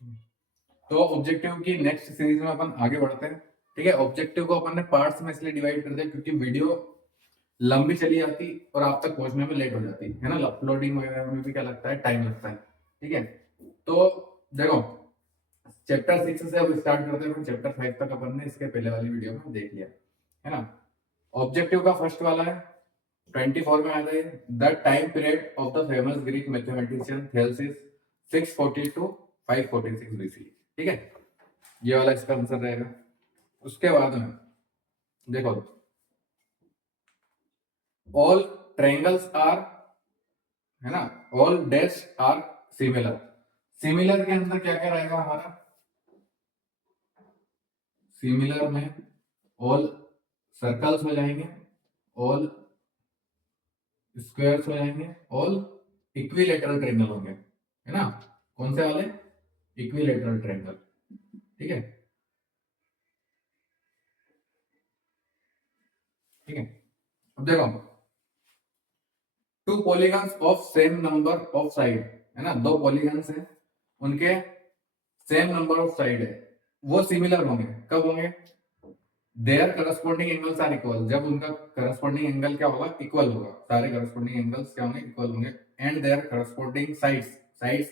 तो ऑब्जेक्टिव की next series में अपन आगे बढ़ते हैं। ठीक है, ऑब्जेक्टिव को अपन ने पार्ट्स में इसलिए डिवाइड कर दिया क्योंकि वीडियो लंबी चली जाती और आप तक पहुंचने में लेट हो जाती है ना, अपलोडिंग वगैरह में भी क्या लगता है, टाइम लगता है। ठीक है, तो देखो चैप्टर 6 से अब स्टार्ट करते हैं, चैप्टर 5 तक अपन ने इसके पहले वाली वीडियो में देख लिया है ना। ऑब्जेक्टिव का फर्स्ट वाला है 24 में आता है, the time period of the famous Greek mathematician Thales is 640 to 546 BC. ठीक है, ये वाला इसका आंसर रहेगा। उसके बाद में देखो ऑल ट्रायंगल्स आर, है ना, all dash are similar. Similar के अंदर क्या क्या रहेगा हमारा, सिमिलर में ऑल सर्कल्स हो जाएंगे, ऑल स्क्वायर्स हो जाएंगे, ऑल इक्विलेटरल ट्रायंगल होंगे, है ना। कौन से वाले, इक्विलेटरल ट्रायंगल। ठीक है, ठीक है। अब देखो to polygons of same number of side, है ना, दो पॉलीगन्स हैं उनके सेम नंबर ऑफ साइड है, वो सिमिलर होंगे। कब होंगे, their corresponding angles are equal, जब उनका करस्पॉन्डिंग एंगल क्या होगा, इक्वल होगा। सारे करस्पॉन्डिंग एंगल्स क्या होंगे, इक्वल होंगे। And their corresponding sides, sides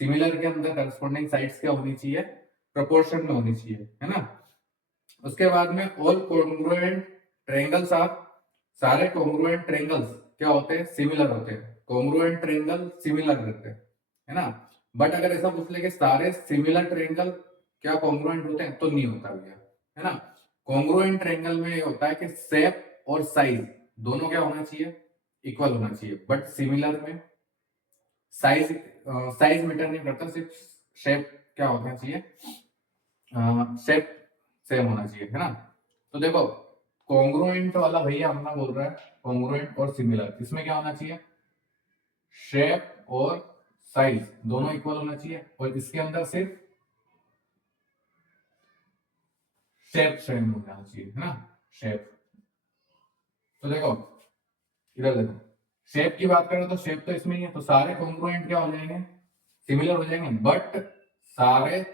similar के अंदर करस्पॉन्डिंग साइड्स क्या होनी चाहिए, प्रोपोर्शन में होनी चाहिए, है ना। उसके बाद में ऑल कॉन्ग्रुएंट ट्रायंगल्स आर, सारे कॉन्ग्रुएंट ट्रायंगल्स क्या होते हैं, सिमिलर होते हैं। कॉन्ग्रुएंट ट्रायंगल सिमिलर रहते हैं, है ना। बट अगर ऐसा पूछ ले कि सारे सिमिलर ट्रायंगल क्या कॉन्ग्रुएंट होते हैं, तो नहीं होता भैया, है ना। कॉन्ग्रुएंट ट्रायंगल में ये होता है कि शेप और साइज दोनों क्या होना चाहिए, इक्वल होना चाहिए। बट सिमिलर में साइज साइज मैटर नहीं करता, सिर्फ शेप क्या होना चाहिए, शेप सेम होना चाहिए, है ना। तो देखो कॉन्ग्रुएंट वाला भैया अपना बोल रहा है कॉन्ग्रुएंट और सिमिलर, इसमें क्या होना चाहिए, शेप और साइज दोनों इक्वल होना चाहिए। और इसके अंदर सिर्फ शेप सेम होना चाहिए, है ना, शेप। तो देखो इधर देखो, शेप की बात करें तो शेप तो इसमें ही है, तो सारे कॉन्ग्रुएंट क्या हो जाएंगे, सिमिलर हो जाएंगे। बट सारे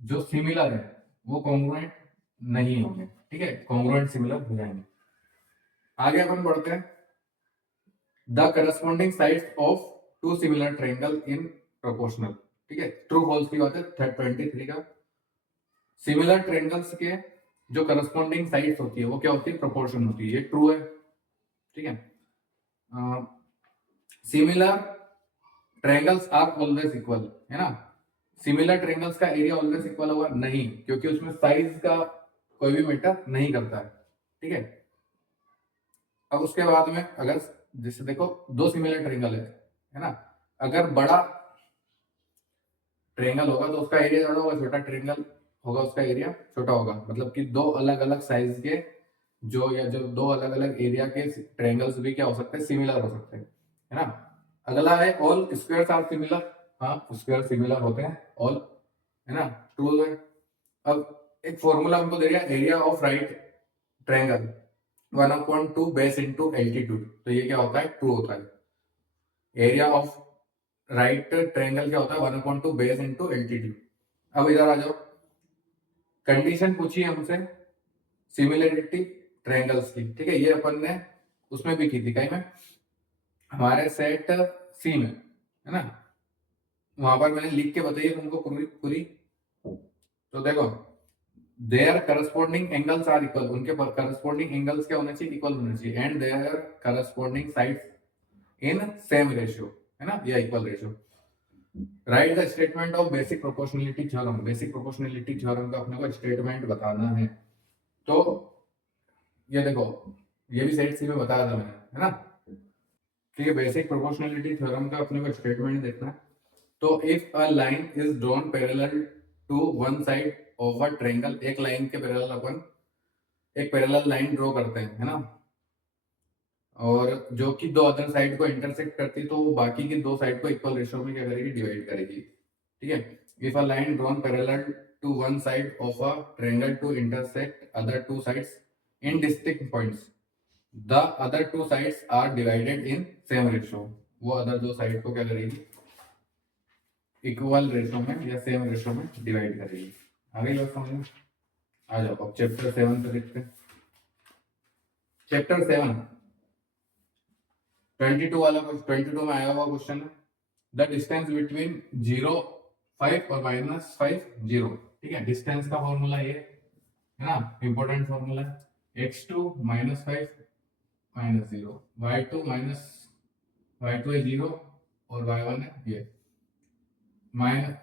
जो सिमिलर है वो कॉन्ग्रुएंट नहीं होंगे। ठीक है, कॉन्ग्रुएंट सिमिलर हो जाएंगे। आगे अपन बढ़ते हैं, the corresponding sides of two similar triangle in proportional. ठीक है, ट्रू फॉल्स की बात है 23 का। सिमिलर ट्रायंगल्स के जो करस्पॉन्डिंग साइड्स होती है वो क्या होती है, प्रोपोर्शन होती है, ये ट्रू है। ठीक है, similar triangles are always equal, है ना। सिमिलर ट्रायंगल्स का एरिया ऑलवेज इक्वल होगा नहीं, क्योंकि उसमें साइज का कोई भी मैटर नहीं करता है। ठीक है, अब उसके बाद में अगर जैसे देखो दो सिमिलर ट्रायंगल है ना, अगर बड़ा ट्रायंगल होगा तो उसका एरिया ज्यादा होगा, छोटा ट्रायंगल होगा उसका एरिया छोटा होगा। मतलब कि दो अलग अलग साइज के जो दो अलग अलग एरिया के ट्रायंगल्स भी क्या हो सकते हैं, सिमिलर हो सकते हैं, है ना। अगला है ऑल स्क्वायर्स आर सिमिलर, हाँ स्क्वायर सिमिलर होते हैं ऑल, है ना, ट्रू है। अब एक फॉर्मूला हमको दे दिया, area of right triangle 1/2 base into altitude, तो ये क्या होता है, ट्रू होता है। एरिया ऑफ राइट ट्रायंगल क्या होता है, 1/2 बेस इंटू एल्टीट्यूड। अब इधर आ जाओ, कंडीशन पूछी है हमसे सिमिलरिटी ट्रायंगल्स की। ठीक है, ये अपन ने उसमें भी की थी कहीं में, हमारे सेट सी में, है ना, वहां पर मैंने लिख के बताई तुमको पूरी पूरी। तो देखो their corresponding angles are equal, उनके करस्पॉन्डिंग एंगल्स क्या होने चाहिए, इक्वल होने चाहिए। And their corresponding sides in same ratio, है ना, या equal ratio. Write the statement of basic proportionality theorem, basic proportionality theorem का अपने को स्टेटमेंट बताना है। तो ये देखो ये भी सेट सी में बताया था मैंने, है ना। ठीक है, बेसिक प्रोपोर्शनलिटी थ्योरम का अपने को स्टेटमेंट देखना है। तो if a line is drawn parallel to one side of a triangle, एक लाइन के पैरेलल अपन एक पैरेलल लाइन ड्रॉ करते हैं, है ना, और जो कि दो अदर साइड को इंटरसेक्ट करती है, तो वो बाकी की दो साइड को इक्वल रेशियो में क्या करेगी, डिवाइड करेगी। ठीक है, if a line drawn parallel to one side of a triangle to intersect other two sides in distinct points, the other two sides are divided in same ratio, वो other दो side को क्या करेगी, equal ratio में या same ratio में divide करेगी। आगे बात समझ में? आ जाओ अब चैप्टर 7 पे देखते हैं। चैप्टर 7 22 वाला 22 में आया हुआ क्वेश्चन है, द डिस्टेंस बिटवीन 0 5 और -5 0। ठीक है, डिस्टेंस का फॉर्मूला ये है ना, इंपॉर्टेंट फॉर्मूला है, x2 -5 -0, y2 y2 है 0 और y1 है ये माइनस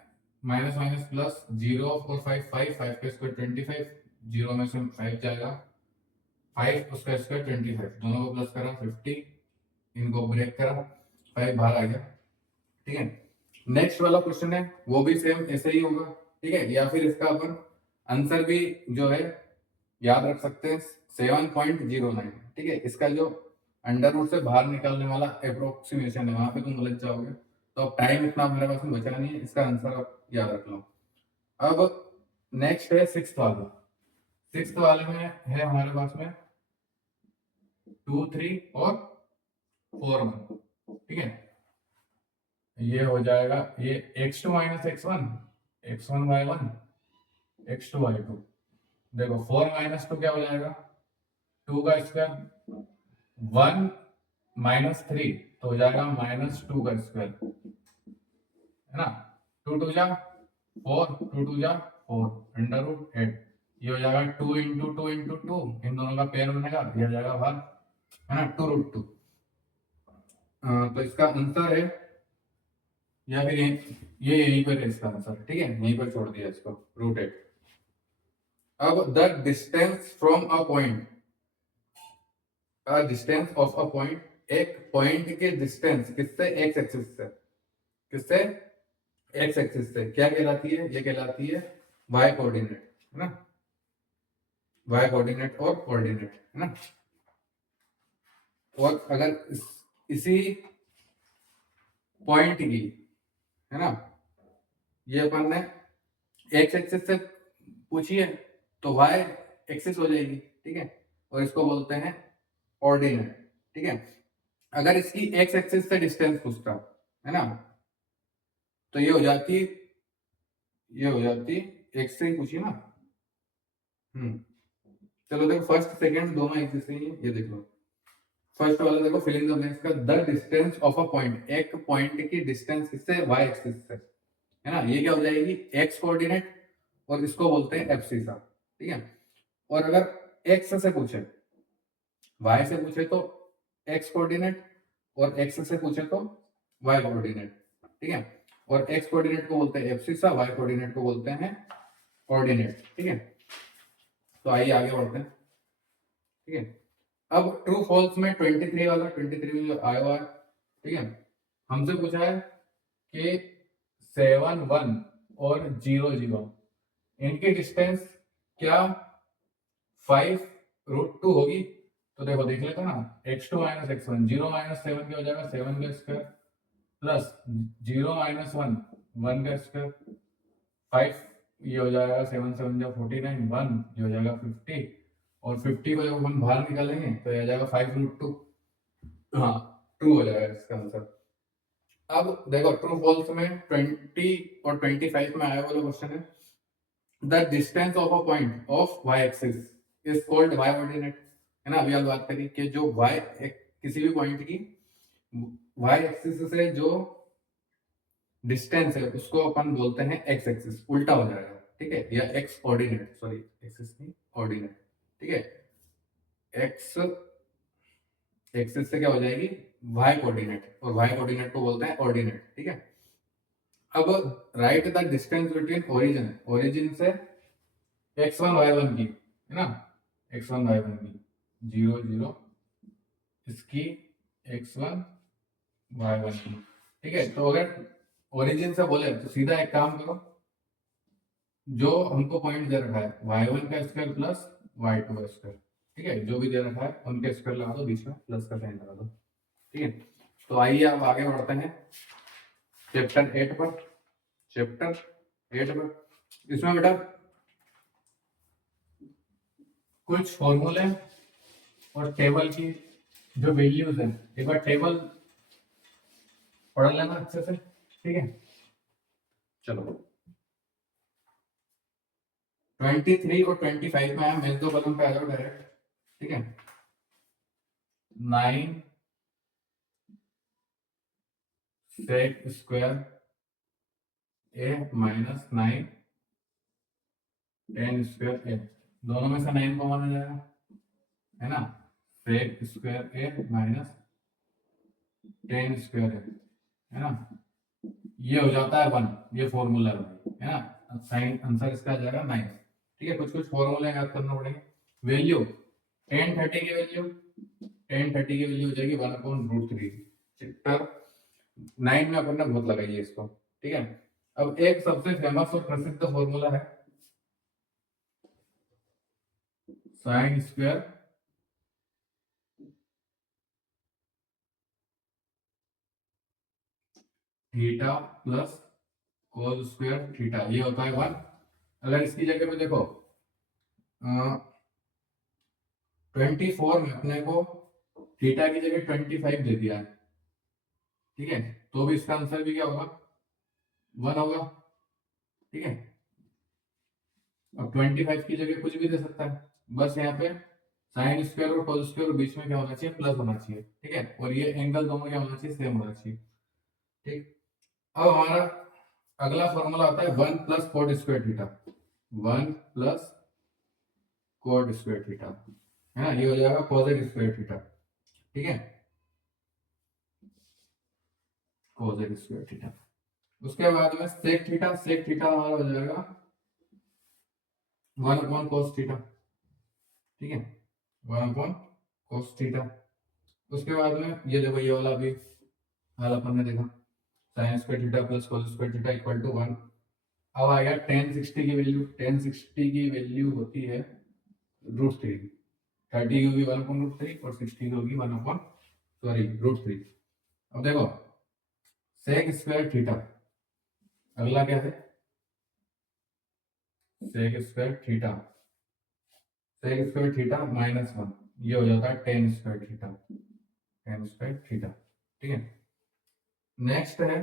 माइनस प्लस 0 और 5 5 का स्क्वायर 25, 0 में से 5 जाएगा, 5 उसका स्क्वायर 25, दोनों को प्लस करा 50, इनको ब्रेक करा 5 बाहर आ गया। ठीक है, नेक्स्ट वाला क्वेश्चन है वो भी सेम ऐसे ही होगा। ठीक है, या फिर इसका अपन आंसर भी जो है याद रख सकते हैं 7.09। ठीक है, इसका जो अंडर रूट से बाहर निकालने वाला अप्रोक्सीमेशन है वहां पे तुम उलझ जाओगे, तो अब टाइम इतना हमारे पास में बचा नहीं है, इसका आंसर आप याद रख लो। अब नेक्स्ट है सिक्स्थ वाला। सिक्स्थ वाले में है हमारे पास में 2 3 और 4 1। ठीक है, ये हो जाएगा ये x2 - x1 x1 y1 x2 y2। देखो 4 - 2 क्या हो जाएगा, 2 का स्क्वायर 1 -3 तो हो जाएगा -2 का स्क्वायर, है ना। 2 2 जा 4, 2 2 जा 4, अंडर रूट 8। ये हो जाएगा 2 × 2 × 2, इन दोनों का पेयर बनेगा, ये हो जाएगा बाहर, है ना, 2√2। तो इसका आंसर है, या फिर ये यहीं पर है इसका आंसर। ठीक है, यहीं पर छोड़ दिया इसको, √8। अब the distance from a point, distance of a point, एक पॉइंट के डिस्टेंस किससे, एक्स एक्सिस से, किससे, एक्स एक्सिस से क्या कहलाती है, ये कहलाती है वाई कोऑर्डिनेट, है ना, वाई कोऑर्डिनेट और कोऑर्डिनेट, है ना। और अगर इसी पॉइंट की, है ना, ये अपन ने एक्स एक्सिस से पूछी है तो वाई एक्सिस हो जाएगी। ठीक है, और इसको बोलते हैं ऑर्डिनेट। ठीक है, अगर इसकी एक्स एक्सिस से डिस्टेंस पूछता है ना, तो ये हो जाती एक्स से ही पूछी ना। चलो देखो, फर्स्ट सेकंड दोनों एक जैसे ही है, ये देख लो। फर्स्ट वाला देखो, फिल इन द ब्लैंक्स का, the distance of a point, एक पॉइंट की डिस्टेंस किससे, वाई एक्सिस से, है ना, ये क्या हो जाएगी, एक्स कोऑर्डिनेट, और इसको बोलते हैं एब्सिसा। ठीक है, और अगर एक्स से पूछे, वाई से पूछे तो एक्स कोऑर्डिनेट, और एक्स से पूछे तो वाई कोऑर्डिनेट। ठीक है, और एक्स कोऑर्डिनेट को बोलते हैं एब्सिसा, वाई कोऑर्डिनेट को बोलते हैं कोऑर्डिनेट। ठीक है, तो आइए आगे बढ़ते हैं। ठीक है, अब ट्रू फॉल्स में 23 वाला, 23 में जो आया हुआ है, ठीक है, हमसे पूछा है कि 7 1 और 0 0 इनकी डिस्टेंस क्या 5√2 होगी। तो देखो देख लेते हैं ना, x2 - x1, 0 - 7 क्या हो जाएगा, 7 का स्क्वायर, प्लस 0 - 1 1 का स्क्वायर, 5 ये हो जाएगा, 7 7 जा 49, 1 ये हो जाएगा 50, और 50 को जब हम बाहर निकालेंगे तो ये आ जाएगा 5√2। हाँ, ट्रू हो जाएगा इसका आंसर। अब देखो ट्रू फॉल्स में 20 और 25 में आया वाला क्वेश्चन है, the distance of a point of Y axis is called Y ordinate, है ना। अभी आप बात करी कि जो वाई किसी भी पॉइंट की वाई एक्सिस से जो डिस्टेंस है उसको अपन बोलते हैं एक्स एक्सिस, उल्टा हो जाएगा। ठीक है, या एक्स ऑर्डिनेट, सॉरी एक्सिस नहीं ऑर्डिनेट। ठीक है, एक्स एक्सिस से क्या हो जाएगी, वाई कोऑर्डिनेट, और वाई कोऑर्डिनेट को बोलते हैं ऑर्डिनेट। ठीक है, अब right the distance between origin से x1 y1 की, है ना, x1 y1 की 0 0, इसकी x1 y1 की। ठीक है, तो अगर ओरिजिन से बोले तो सीधा एक काम करो, जो हमको पॉइंट दे रखा है y1 का स्क्वायर प्लस y2 का स्क्वायर, ठीक है, जो भी दे रखा है उनके स्क्वायर लगा दो, बीच में प्लस का साइन लगा दो। ठीक है, तो आइए अब आगे बढ़ते हैं चैप्टर 8 पर। चैप्टर 8 पर इसमें बेटा कुछ फॉर्मूले और टेबल की जो वैल्यूज है, एक बार टेबल पढ़ लेना अच्छे से। ठीक है, चलो 23 और 25 में आया, मेरे दो कॉलम पे आ जाओ डायरेक्ट, ठीक है। 9 सेक स्क्वायर ए माइनस 9 टेन स्क्वायर ए, दोनों में से 9 कॉमन आ जाएगा, है ना। सेक स्क्वायर ए माइनस 10 स्क्वायर है ना, ये हो जाता है 1, ये फॉर्मूला है ना। साइन आंसर इसका आ जाएगा 9, ठीक है। कुछ कुछ फॉर्मूले याद करना पड़ेंगे। वैल्यू 1030 की वैल्यू 1030 की वैल्यू हो जाएगी 1/√3। चैप्टर 9 में अपन ने बहुत लगाई है इसको, ठीक है। अब एक सबसे फेमस और प्रसिद्ध फॉर्मूला है sign square theta plus cos square theta, ये होता है 1। अगर इसकी जगह पे देखो 24 में अपने को थीटा की जगह 25 दे दिया है, ठीक है, तो भी इसका आंसर भी क्या होगा 1 होगा, ठीक है। अब 25 की जगह कुछ भी दे सकता है, बस यहाँ पे साइन स्क्वायर और कोस स्क्वायर बीच में क्या होना चाहिए, प्लस होना चाहिए, ठीक है। और ये एंगल दोनों क्या होना चाहिए, सेम होना चाहिए, ठीक। अब हमारा अगला फॉर्मूला आता है 1 plus coat square theta, 1 plus coat square theta, है ना, ये हो जाएगा कोसेक स्क्वायर थीटा, ठीक है, कोसेक स्क्वायर थीटा। उसके बाद में सेक थीटा हमारा हो जाएगा 1/cos थीटा, ठीक है, 1/cos थीटा। उसके बाद में ये देखो ये वाला भी हाल अपन ने देखा, sine square theta plus cos square theta equal to 1। अब आ गया tan 60 की वैल्यू, tan 60 की वैल्यू होती है √3, 30 की होगी 1/√3 और 60 की होगी 1/√3। अब देखो सेक स्क्वायर थीटा, अगला क्या है sec square theta, sec square theta -1, ये हो जाता है tan square theta, tan square theta, ठीक है। नेक्स्ट है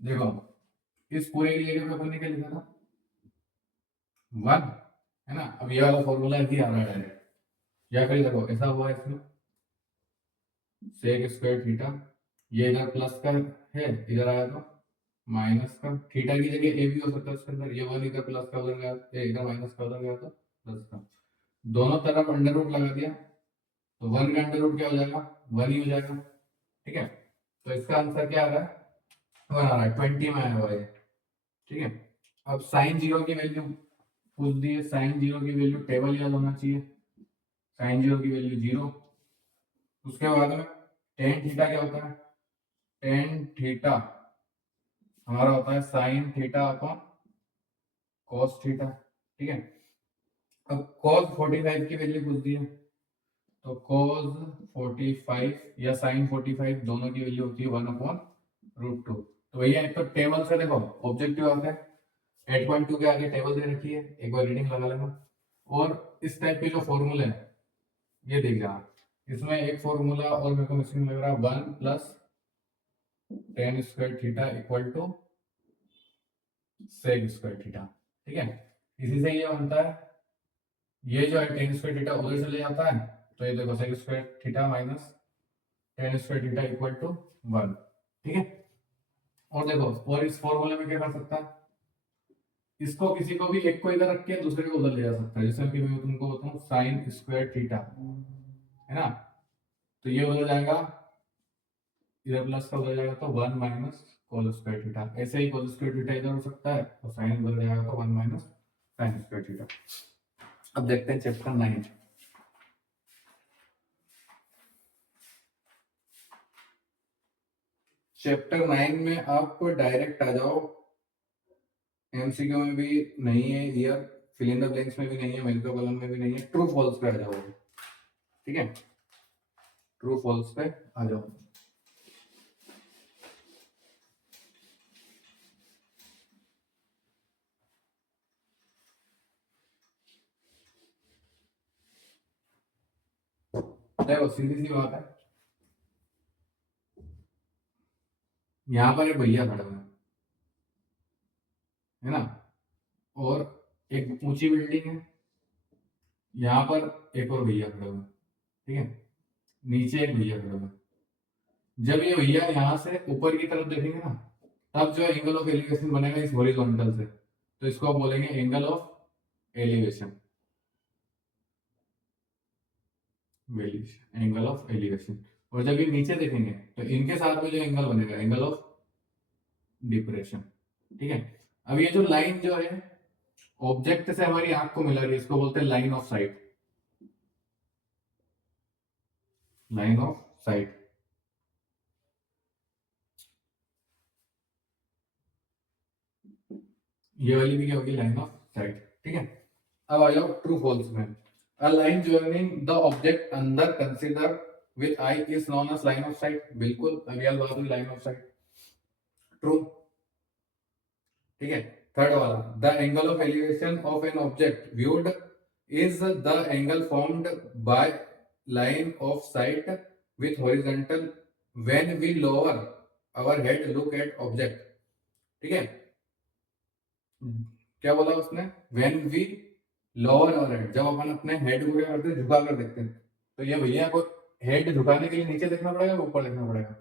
देखो इस पूरे की जगह पे अपन ने क्या लिखा था 1, है ना। अब ये वाला फॉर्मूला भी आ रहा है, क्या करें देखो ऐसा हुआ है इसमें सेक स्क्वायर थीटा, ये इधर प्लस का है, इधर आया तो माइनस का, थीटा की जगह ए भी हो सकता है इसके अंदर, ये 1 इधर प्लस का उधर गया, इधर माइनस का उधर गया तो प्लस का, दोनों तरफ अंडर रूट लगा दिया, तो 1 का अंडर रूट क्या हो जाएगा 1 ही हो जाएगा, ठीक है। तो इसका आंसर क्या आ रहा है 1 आ रहा है, 20 में आया हुआ है, ठीक है। अब साइन जीरो की वैल्यू पूछ दी है, साइन जीरो की वैल्यू टेबल याद होना चाहिए, साइन जीरो की वैल्यू 0। उसके बाद में टेन थीटा क्या होता है, टेन थीटा हमारा होता है sine theta upon cos theta, ठीक है। अब cos 45 की वैल्यू पूछ दी है, तो cos 45 या sin 45 दोनों की वैल्यू होती है 1/√2। तो भैया एक तो टेबल से देखो ऑब्जेक्टिव आता है 8.2 के आगे टेबल दे रखी है, एक बार रीडिंग लगा लेना। और इस टाइप के जो फॉर्मूले हैं ये देख जाना, इसमें एक फॉर्मूला और मेरे को मिसिंग लग रहा है 1 plus tan square theta equal to sec square theta, ठीक है। इसी से ये बनता है, ये जो है tan स्क्वायर थीटा उधर से ले जाता है, तो ये देखो sec square theta minus tan square theta equal to 1, ठीक है। और देखो और इस फॉर्मूले में क्या कर सकता है, इसको किसी को भी एक को इधर रख के दूसरे को उधर ले जा सकता है, जैसे कि मैं तुमको बताऊं साइन स्क्वायर थीटा, है ना, तो ये उधर जाएगा, इधर प्लस का उधर जाएगा तो 1 माइनस cos स्क्वायर थीटा, ऐसे ही cos स्क्वायर थीटा इधर हो सकता है, तो साइन उधर जाएगा तो 1 माइनस sin स्क्वायर थीटा। अब देखते हैं चैप्टर 9। चैप्टर 9 में आप डायरेक्ट आ जाओ, एमसीक्यू में भी नहीं है, year fill in the blanks में भी नहीं है, मल्टीपल कॉलम में भी नहीं है, ट्रू फॉल्स पे आ जाओ, ठीक है, ट्रू फॉल्स पे आ जाओ। देखो सीधी सी बात है, यहाँ पर एक भैया खड़े हुए हैं, है ना, और एक ऊंची बिल्डिंग है, यहाँ पर एक और भैया खड़े हुए हैं, ठीक है, नीचे एक भैया खड़े हुए हैं। जब ये भैया यहाँ से ऊपर की तरफ देखेंगे ना, तब जो एंगल ऑफ एलिवेशन बनेगा इस हॉरिजॉन्टल से, तो इसको आप बोलेंगे angle of elevation, angle of elevation. और जब ये नीचे देखेंगे तो इनके साथ में जो एंगल बनेगा एंगल ऑफ डिप्रेशन, ठीक है। अब ये जो लाइन जो है ऑब्जेक्ट से हमारी आंख को मिला रही है, इसको बोलते हैं line of site, line of site. ये वाली भी क्या होगी, लाइन ऑफ साइट, ठीक है। अब आ जाओ ट्रू फॉल्स में। A line joining the object अंदर consider with eye is known as line of sight, बिल्कुल रियल बात हुई, लाइन ऑफ साइट, ट्रू, ठीक है। थर्ड वाला, the angle of elevation of an object viewed is the angle formed by line of sight with horizontal when we lower our head look at object, ठीक है। क्या बोला उसने, when we lower our head, जब अपन अपने head को क्या करते हैं, झुका कर देखते हैं। तो ये भैया को हेड झुकाने के लिए नीचे देखना पड़ेगा, ऊपर देखना पड़ेगा।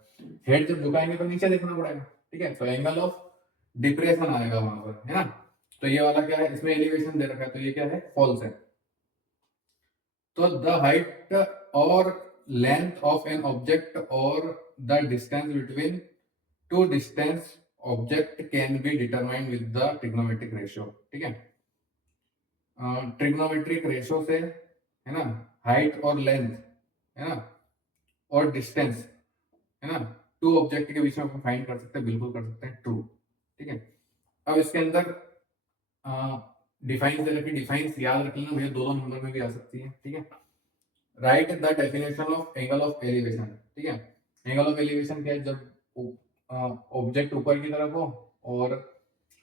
हेड जब झुकाएंगे तो नीचे देखना पड़ेगा, ठीक है। तो एंगल ऑफ डिप्रेशन आएगा वहां पर, है ना। तो ये वाला क्या है, इसमें एलिवेशन दे रखा है, तो ये क्या है, फॉल्स है। तो द हाइट और लेंथ ऑफ एन ऑब्जेक्ट और the distance between two distance object can be determined with the trigonometric ratio, ठीक है। ट्रिग्नोमेट्रिक रेशियो से, है ना, हाइट और लेंथ, है ना, और डिस्टेंस, है ना, टू ऑब्जेक्ट के बीच में अपन फाइंड कर सकते हैं, बिल्कुल कर सकते हैं, ट्रू, ठीक है। अब इसके अंदर डिफाइन दे रखी, डिफाइन याद रख लेना भैया, दो नंबर में भी आ सकती है, ठीक है। Right the definition of angle of elevation, ठीक है। एंगल ऑफ एलिवेशन क्या है, जब ऑब्जेक्ट ऊपर की तरफ हो और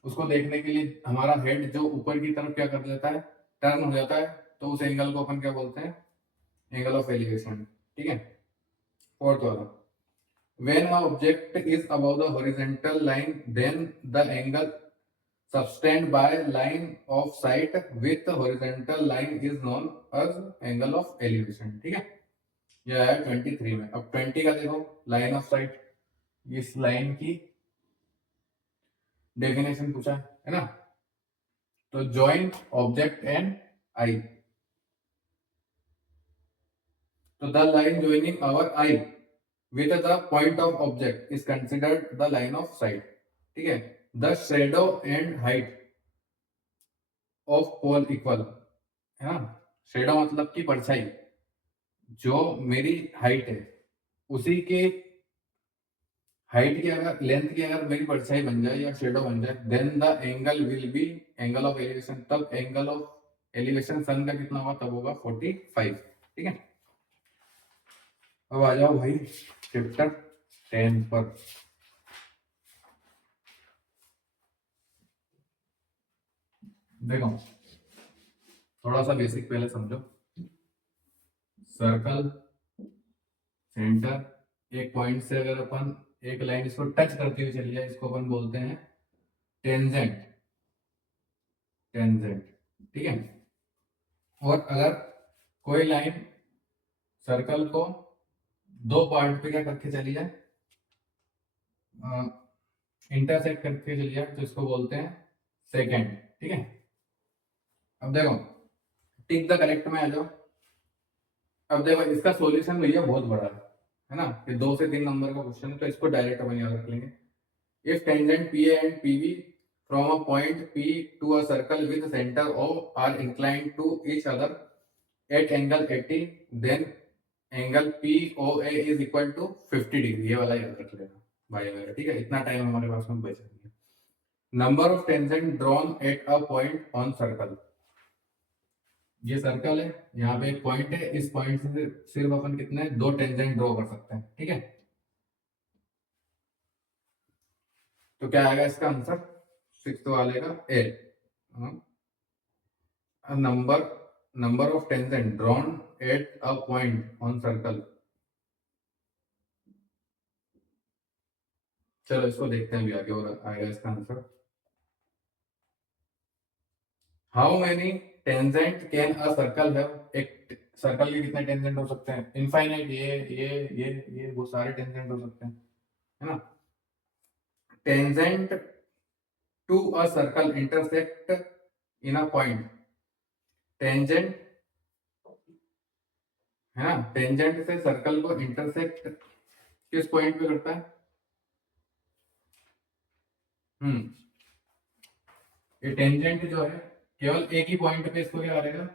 उसको देखने के लिए हमारा हेड जो ऊपर की तरफ क्या कर लेता है, टर्न हो जाता है, तो उस एंगल को अपन क्या बोलते हैं, एंगल ऑफ एलिवेशन, ठीक है। फोर्थ वाला, when an object is above the horizontal line then the angle subtended by line of sight with the horizontal line is known as angle of elevation, ठीक है। यह है 23 में। अब 20 का देखो, लाइन ऑफ साइट, इस लाइन की डेफिनेशन पूछा है ना, तो जॉइन ऑब्जेक्ट एंड आई, तो the line joining our eye with the point of object is considered the line of sight, ठीक है। The shadow and height of pole equal, है ना, शेडो मतलब की परछाई, जो मेरी हाइट है उसी के हाइट की अगर लेंथ की अगर मेरी परछाई बन जाए या शेडो बन जाए, then the angle will be angle of elevation, तब एंगल ऑफ एलिवेशन सन का कितना होगा, तब होगा 45, ठीक है। अब आ जाओ भाई चैप्टर 10 पर। देखो थोड़ा सा बेसिक पहले समझो। सर्कल, सेंटर, एक पॉइंट से अगर अपन एक लाइन इसको टच करती हुई चली जाए, इसको अपन बोलते हैं टेंजेंट, टेंजेंट, ठीक है। और अगर कोई लाइन सर्कल को दो पार्ट पे क्या करके चली जाए, इंटरसेक्ट करके चली जाए, तो इसको बोलते हैं सेकेंड, ठीक है। अब देखो टिक द करेक्ट में आ जाओ। अब देखो इसका सॉल्यूशन भैया बहुत बड़ा है ना, ये 2 से 3 नंबर का क्वेश्चन है, तो इसको डायरेक्ट अपन याद रख लेंगे। If tangent P and PB from a point P to a circle with centre O are inclined to each other at angle 80, then angle P O A is equal to 50 degree, ये वाला याद रख लेना भाई वगैरह, ठीक है। इतना टाइम हमारे पास में बच रही है। Number of tangent drawn at a point on circle, ये सर्कल है, यहाँ पे एक पॉइंट है, इस पॉइंट से सिर्फ अपन कितने, 2 टेंजेंट ड्रॉ कर सकते हैं, ठीक है। तो क्या आएगा इसका आंसर, 6 वाले का A. Number number of tangent drawn at a point on circle, चलो इसको देखते हैं अभी आगे और आएगा इसका answer. How many tangent can a circle have? एक सर्कल के कितने टेंजेंट हो सकते हैं? इनफाइनाइट। ये वो सारे टेंजेंट हो सकते हैं, है ना। Tangent to a circle intersect in a point. Tangent, है ना, टेंजेंट से सर्कल को इंटरसेक्ट किस पॉइंट पे करता है? हम्म ये टेंजेंट जो है केवल एक ही पॉइंट पे इसको क्या करेगा?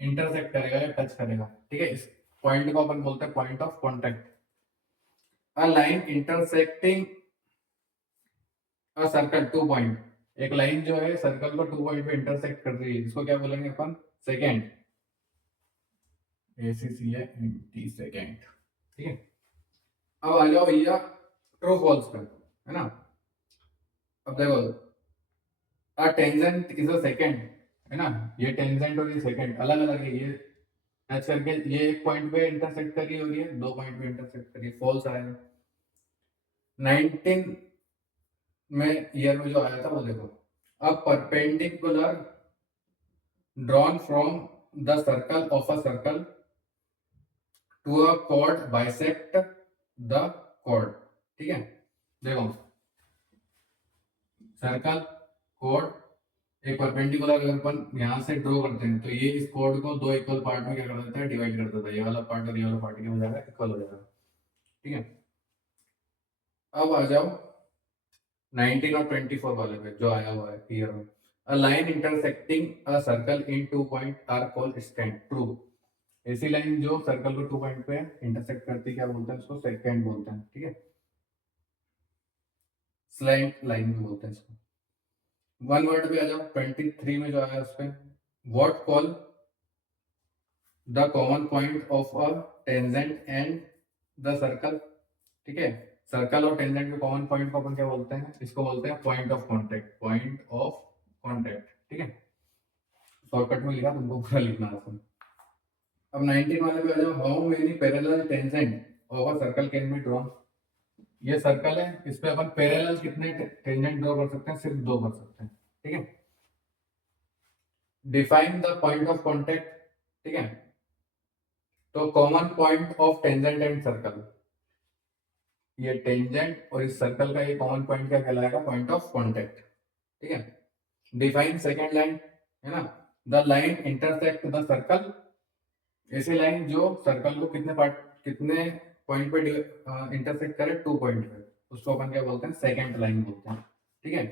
इंटरसेक्ट करेगा या टच करेगा, ठीक है। इस पॉइंट को अपन बोलते हैं point of contact. A line intersecting a circle two point. एक लाइन जो है सर्कल को टू पॉइंट पे इंटरसेक्ट कर रही है, इसको क्या बोलेंगे अपन? सेकेंड। एसीसी है एंटी सेकेंड, ठीक है। अब आ जाओ भैया ट्रू फॉल्स पे, है ना। अब देखो, a tangent is a second, है ना। ये टेंजेंट और ये सेकेंड अलग अलग है। ये टच करके ये एक पॉइंट पे इंटरसेक्ट कर रही हो रही है, दो पॉइंट पे इंटरसेक्ट कर रही है, फॉल्स आएगा। 19 में ईयर में जो आया था वो देखो, a perpendicular drawn from the circle of a circle to a chord bisect the chord, ठीक है। देखो, सर्कल, कॉर्ड, एक परपेंडिकुलर अगर अपन यहाँ से ड्रॉ करते हैं तो ये इस कॉर्ड को दो इक्वल पार्ट में क्या कर देता है? डिवाइड कर देता है। ये वाला पार्ट और ये वाला पार्ट क्या हो जाएगा? इक्वल हो जाएगा, ठीक है। अब आ जाओ 19 और 24 वाले पे जो आया हुआ है ईयर में। A line intersecting a circle in two point are called stand. True. ऐसी लाइन जो सर्कल को टू पॉइंट पे इंटरसेक्ट करती है क्या बोलते हैं? उसको सेकेंड बोलते हैं, ठीक है। स्लैंट लाइन भी बोलते हैं इसको। वन वर्ड पे आ जाओ 23 में जो आया उस पे, what call the common point of a tangent and the circle, ठीक है। सर्कल और टेंजेंट के कॉमन पॉइंट को अपन क्या बोलते हैं? इसको बोलते हैं point of contact, point of contact, ठीक है। शॉर्टकट में लिखा, तुमको पूरा लिखना है इसमें। अब 19 वाले पे आ जाओ, how many parallel tangent of a circle can be drawn. ये सर्कल है, इस पे अपन पैरेलल कितने टेंजेंट ड्रॉ कर सकते हैं? सिर्फ दो कर सकते हैं, ठीक है। Define the point of contact, ठीक है। तो common point of tangent and circle, ये टेंजेंट और इस सर्कल का ये कॉमन पॉइंट क्या कहलाएगा? पॉइंट ऑफ कांटेक्ट, ठीक है। डिफाइन सेकेंड लाइन, है ना, the line intersect the circle. ऐसी लाइन जो सर्कल को कितने पॉइंट पे इंटरसेक्ट करे? टू पॉइंट पे, उसको अपन क्या बोलते हैं? सेकेंड लाइन बोलते हैं, ठीक है।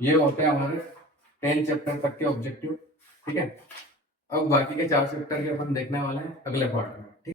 ये होते हैं हमारे 10 चैप्टर तक के ऑब्जेक्टिव, ठीक है। अब बाकी के 4 चैप्टर के अपन देखने वाले हैं अगले पार्ट में, ठीक है।